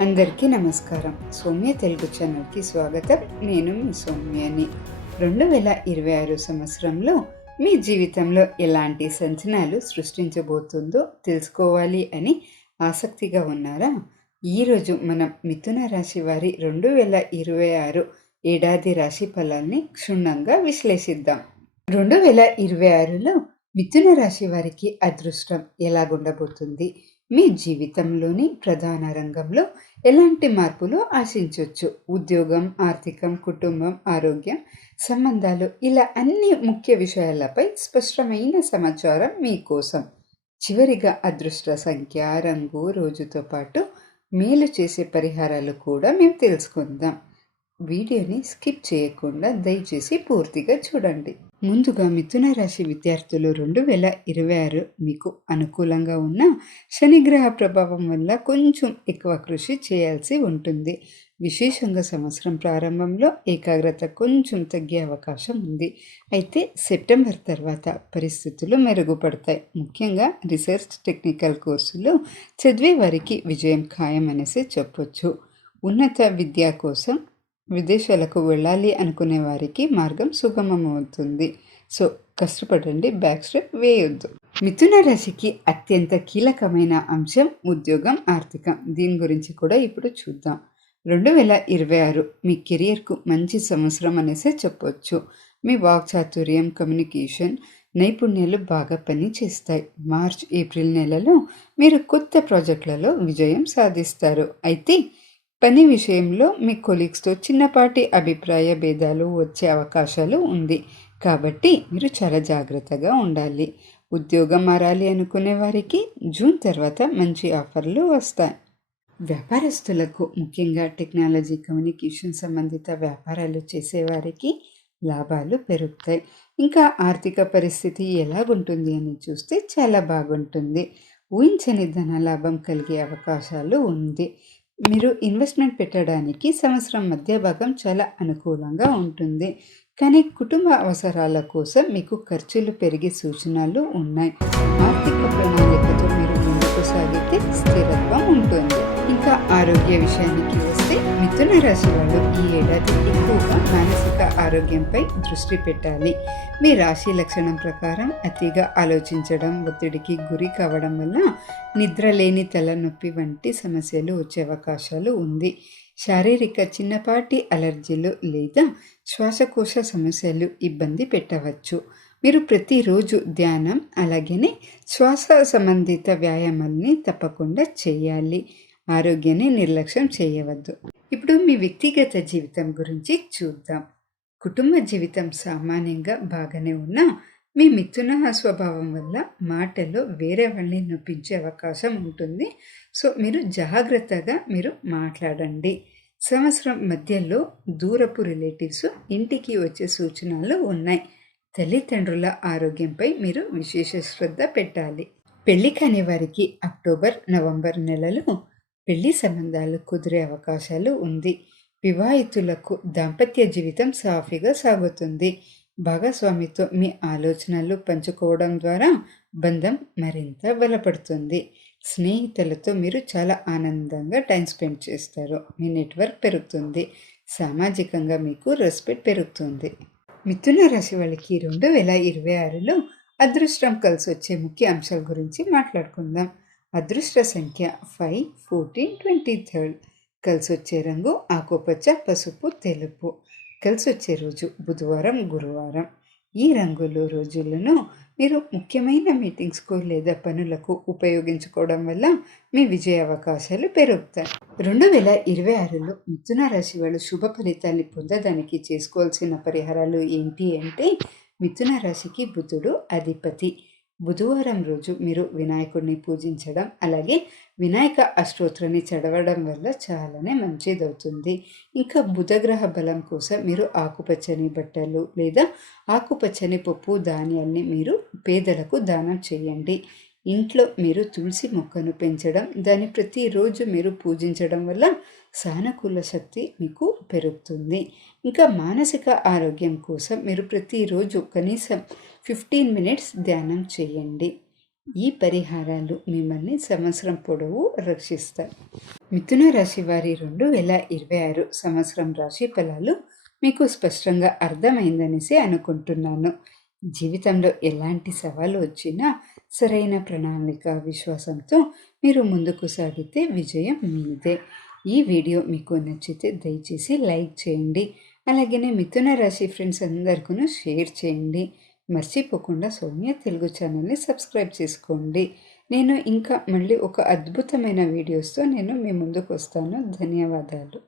అందరికీ నమస్కారం. సౌమ్య తెలుగు ఛానల్కి స్వాగతం. నేను మీ సౌమ్యని. రెండు వేల ఇరవై ఆరు సంవత్సరంలో మీ జీవితంలో ఎలాంటి సంచనాలు సృష్టించబోతుందో తెలుసుకోవాలి అని ఆసక్తిగా ఉన్నారా? ఈరోజు మనం మిథున రాశి వారి రెండు వేల ఇరవై ఆరు ఏడాది రాశి ఫలాల్ని క్షుణ్ణంగా విశ్లేషిద్దాం. రెండు వేల ఇరవై ఆరులో మిథున రాశి వారికి అదృష్టం ఎలాగుండబోతుంది? మీ జీవితంలోని ప్రధాన రంగంలో ఎలాంటి మార్పులు ఆశించవచ్చు ఉద్యోగం ఆర్థికం కుటుంబం ఆరోగ్యం సంబంధాలు ఇలా అన్ని ముఖ్య విషయాలపై స్పష్టమైన సమాచారం మీకోసం. చివరిగా అదృష్ట సంఖ్య రంగు రోజుతో పాటు మేలు చేసే పరిహారాలు కూడా మేము తెలుసుకుందాం. వీడియోని స్కిప్ చేయకుండా దయచేసి పూర్తిగా చూడండి. ముందుగా మిథున రాశి విద్యార్థులు రెండు వేల ఇరవై ఆరు మీకు అనుకూలంగా ఉన్న శనిగ్రహ ప్రభావం వల్ల కొంచెం ఎక్కువ కృషి చేయాల్సి ఉంటుంది. విశేషంగా సంవత్సరం ప్రారంభంలో ఏకాగ్రత కొంచెం తగ్గే అవకాశం ఉంది. అయితే సెప్టెంబర్ తర్వాత పరిస్థితులు మెరుగుపడతాయి. ముఖ్యంగా రీసెర్చ్ టెక్నికల్ కోర్సులో చదివే వారికి విజయం ఖాయం అనేసి చెప్పొచ్చు. ఉన్నత విద్య కోసం విదేశాలకు వెళ్ళాలి అనుకునే వారికి మార్గం సుగమమవుతుంది. సో కష్టపడండి బ్యాక్ స్టెప్ వేయొద్దు. మిథున రాశికి అత్యంత కీలకమైన అంశం ఉద్యోగం ఆర్థికం. దీని గురించి కూడా ఇప్పుడు చూద్దాం. రెండు వేల ఇరవై ఆరు మీ కెరియర్కు మంచి సంవత్సరం అనేసే చెప్పొచ్చు. మీ వాక్చాతుర్యం కమ్యూనికేషన్ నైపుణ్యాలు బాగా పనిచేస్తాయి. మార్చ్ ఏప్రిల్ నెలలో మీరు కొత్త ప్రాజెక్టులలో విజయం సాధిస్తారు. అయితే పని విషయంలో మీ కొలీగ్స్తో చిన్నపాటి అభిప్రాయ భేదాలు వచ్చే అవకాశాలు ఉంది. కాబట్టి మీరు చాలా జాగ్రత్తగా ఉండాలి. ఉద్యోగం మారాలి అనుకునే వారికి జూన్ తర్వాత మంచి ఆఫర్లు వస్తాయి. వ్యాపారస్తులకు ముఖ్యంగా టెక్నాలజీ కమ్యూనికేషన్ సంబంధిత వ్యాపారాలు చేసేవారికి లాభాలు పెరుగుతాయి. ఇంకా ఆర్థిక పరిస్థితి ఎలాగుంటుంది అని చూస్తే చాలా బాగుంటుంది. ఊహించని ధన లాభం కలిగే అవకాశాలు ఉంది. మీరు ఇన్వెస్ట్మెంట్ పెట్టడానికి సంవత్సరం మధ్య భాగం చాలా అనుకూలంగా ఉంటుంది. కానీ కుటుంబ అవసరాల కోసం మీకు ఖర్చులు పెరిగే సూచనలు ఉన్నాయి. ఆర్థిక ప్రణాళికతో మీరు ముందుకు సాగితే స్థిరత్వం ఉంటుంది. ఇంకా ఆరోగ్య విషయానికి వస్తే మిథున రాశి వాళ్ళు ఈ ఏడాది ఎక్కువగా ఆరోగ్యంపై దృష్టి పెట్టాలి. మీ రాశి లక్షణం ప్రకారం అతిగా ఆలోచించడం ఒత్తిడికి గురి కావడం వల్ల నిద్ర లేని తలనొప్పి వంటి సమస్యలు వచ్చే అవకాశాలు ఉంది. శారీరక చిన్నపాటి అలర్జీలు లేదా శ్వాసకోశ సమస్యలు ఇబ్బంది పెట్టవచ్చు. మీరు ప్రతిరోజు ధ్యానం అలాగనే శ్వాస సంబంధిత వ్యాయామాల్ని తప్పకుండా చేయాలి. ఆరోగ్యాన్ని నిర్లక్ష్యం చేయవద్దు. ఇప్పుడు మీ వ్యక్తిగత జీవితం గురించి చూద్దాం. కుటుంబ జీవితం సామాన్యంగా బాగానే ఉన్నా మీ మిథున స్వభావం వల్ల మాటల్లో వేరే వాళ్ళని నొప్పించే అవకాశం ఉంటుంది. సో మీరు జాగ్రత్తగా మీరు మాట్లాడండి. సంవత్సరం మధ్యలో దూరపు రిలేటివ్స్ ఇంటికి వచ్చే సూచనలు ఉన్నాయి. తల్లిదండ్రుల ఆరోగ్యంపై మీరు విశేష శ్రద్ధ పెట్టాలి. పెళ్ళి కాని వారికి అక్టోబర్ నవంబర్ నెలలో పెళ్ళి సంబంధాలు కుదిరే అవకాశాలు ఉంది. వివాహితులకు దాంపత్య జీవితం సాఫీగా సాగుతుంది. భాగస్వామితో మీ ఆలోచనలు పంచుకోవడం ద్వారా బంధం మరింత బలపడుతుంది. స్నేహితులతో మీరు చాలా ఆనందంగా టైం స్పెండ్ చేస్తారు. మీ నెట్వర్క్ పెరుగుతుంది. సామాజికంగా మీకు రెస్పెక్ట్ పెరుగుతుంది. మిథున రాశి వాళ్ళకి రెండు వేల ఇరవై ఆరులో అదృష్టం కలిసి వచ్చే ముఖ్య అంశాల గురించి మాట్లాడుకుందాం. అదృష్ట సంఖ్య ఫైవ్ ఫోర్టీన్ ట్వంటీ థర్డ్. కలిసి వచ్చే రంగు ఆకుపచ్చ పసుపు తెలుపు. కలిసి వచ్చే రోజు బుధవారం గురువారం. ఈ రంగులు రోజులను మీరు ముఖ్యమైన మీటింగ్స్కు లేదా పనులకు ఉపయోగించుకోవడం వల్ల మీ విజయ అవకాశాలు పెరుగుతాయి. రెండు వేల ఇరవై ఆరులో మిథున రాశి వాళ్ళు శుభ ఫలితాన్ని పొందడానికి చేసుకోవాల్సిన పరిహారాలు ఏంటి అంటే మిథున రాశికి బుధుడు అధిపతి. బుధవారం రోజు మీరు వినాయకుడిని పూజించడం అలాగే వినాయక అష్టోత్తరాన్ని చదవడం వల్ల చాలానే మంచిదవుతుంది. ఇంకా బుధగ్రహ బలం కోసం మీరు ఆకుపచ్చని బట్టలు లేదా ఆకుపచ్చని పప్పు ధాన్యాల్ని మీరు పేదలకు దానం చేయండి. ఇంట్లో మీరు తులసి మొక్కను పెంచడం దాన్ని ప్రతిరోజు మీరు పూజించడం వల్ల సానుకూల శక్తి మీకు పెరుగుతుంది. ఇంకా మానసిక ఆరోగ్యం కోసం మీరు ప్రతిరోజు కనీసం ఫిఫ్టీన్ మినిట్స్ ధ్యానం చేయండి. ఈ పరిహారాలు మిమ్మల్ని సంవత్సరం పొడవు రక్షిస్తాయి. మిథున రాశి వారి రెండు వేల ఇరవై ఆరు సంవత్సరం రాశి ఫలాలు మీకు స్పష్టంగా అర్థమైందనేసి అనుకుంటున్నాను. జీవితంలో ఎలాంటి సవాలు వచ్చినా సరైన ప్రణాళిక విశ్వాసంతో మీరు ముందుకు సాగితే విజయం మీదే. ఈ వీడియో మీకు నచ్చితే దయచేసి లైక్ చేయండి. అలాగనే మిథున రాశి ఫ్రెండ్స్ అందరికీ షేర్ చేయండి. మర్చిపోకుండా సౌమ్య తెలుగు ఛానల్ని సబ్స్క్రైబ్ చేసుకోండి. నేను ఇంకా మళ్ళీ ఒక అద్భుతమైన వీడియోస్తో నేను మీ ముందుకు వస్తాను. ధన్యవాదాలు.